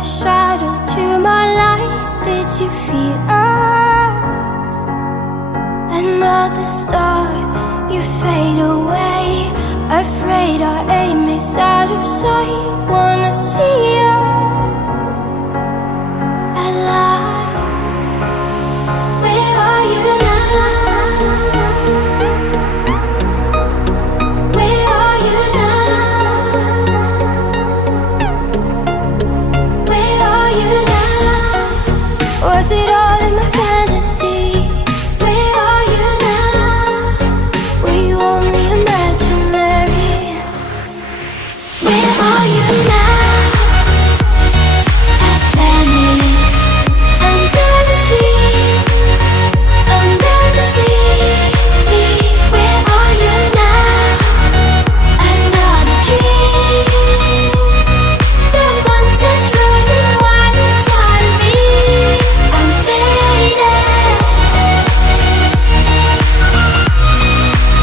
another shadow to my light. Did you feel us? Another star, you fade away. Afraid our aim is out of sight. Wanna see us alive. Where are you now? Where are you now? Where are you now? Was it all in my fantasy? Where are you now? Were you only imaginary? Where are you now? Atlantis, under the sea, under the sea. Where are you now? Another dream. The monsters running wild inside of me. I'm faded.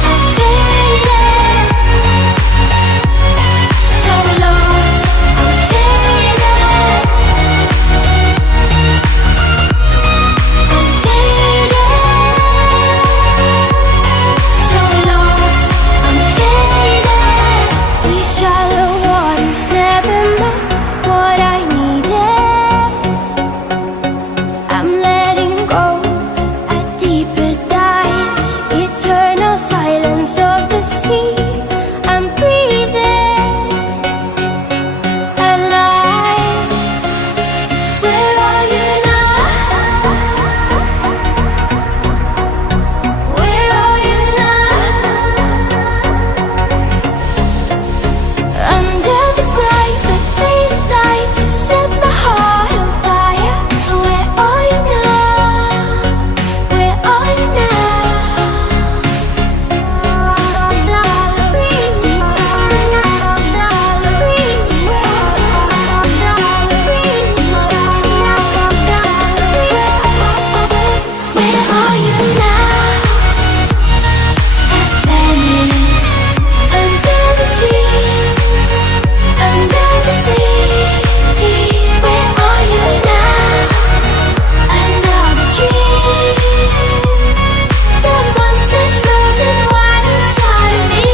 I'm faded. So lost. I'm faded. I'm faded. So lost. I'm faded. These shallow waters never met what I needed. I'm letting go a deeper dive. Eternal silence of the sea. I'm breathing alive. Where are you now? Where are you now? Under the bright but faded lights, you set my heart on fire. Where are you now? Where are you now? Where are you now? Atlantis, under the sea, under the sea. Where are you now? Another dream. The monsters running wild inside of me.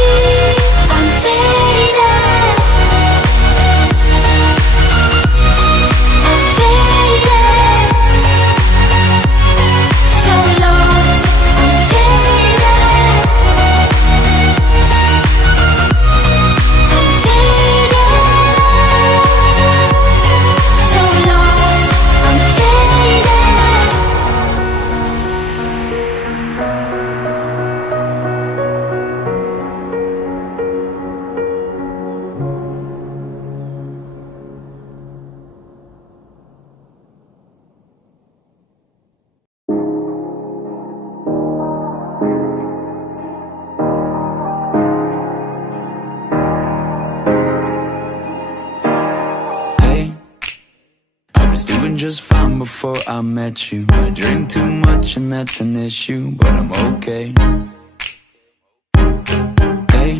I'm faded. I'm faded. So lost. I'm faded. I'm faded. So lost. I'm faded. Hey, I was doing just fine before I met you. I drink too much and that's an issue, but I'm okay. Hey,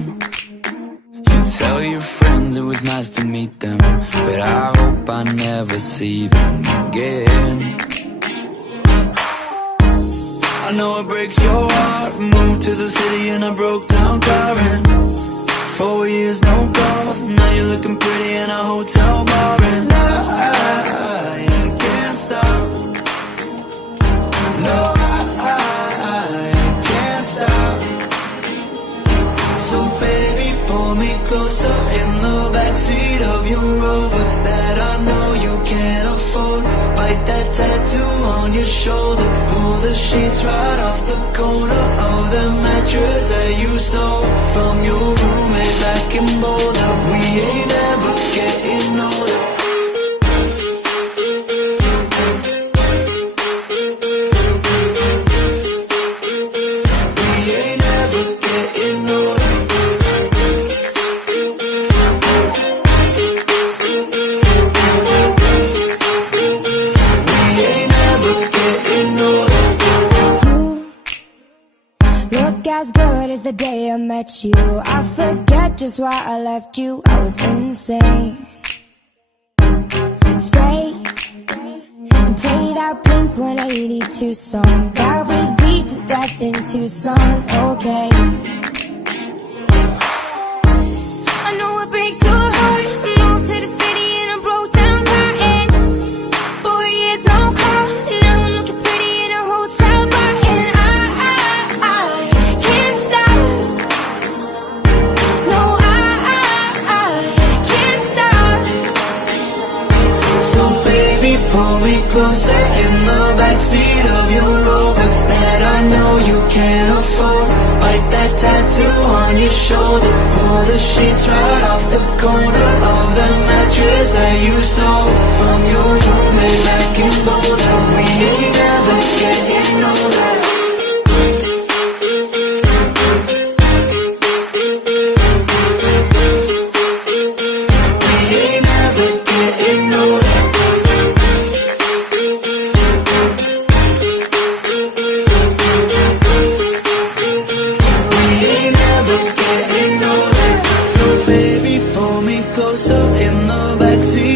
you tell your friends it was nice to meet them, but I hope I never see them again. I know it breaks your heart. Moved to the city and I broke down crying. 4 years, no calls. Now you're looking pretty in a hotel bar, and I can't stop. No, I can't stop. So baby, pull me closer in the backseat of your Rover that I know you can't afford. Bite that tattoo on your shoulder. Pull the sheets right off the corner of the mattress that you stole from your roommate back in Boulder. We ain't ever getting older. We ain't ever getting older. We ain't ever getting older. You look as good as the day I met you. I forget just why I left you. I was insane. Stay that Blink-182 song that we beat to death in Tucson, okay. I know it breaks your heart. Moved to the city and I broke down crying. 4 years, no call. Now I'm looking pretty in a hotel bar. And I can't stop. No, I can't stop. So baby, pull me closer in the backseat of your Rover that I know you can't afford. Bite that tattoo on your shoulder. Pull the sheets right off the corner of the mattress that you stole from your roommate back in Boulder. We ain't never getting older. We ain't never getting older. We ain't never getting older. So baby, pull me closer in the backseat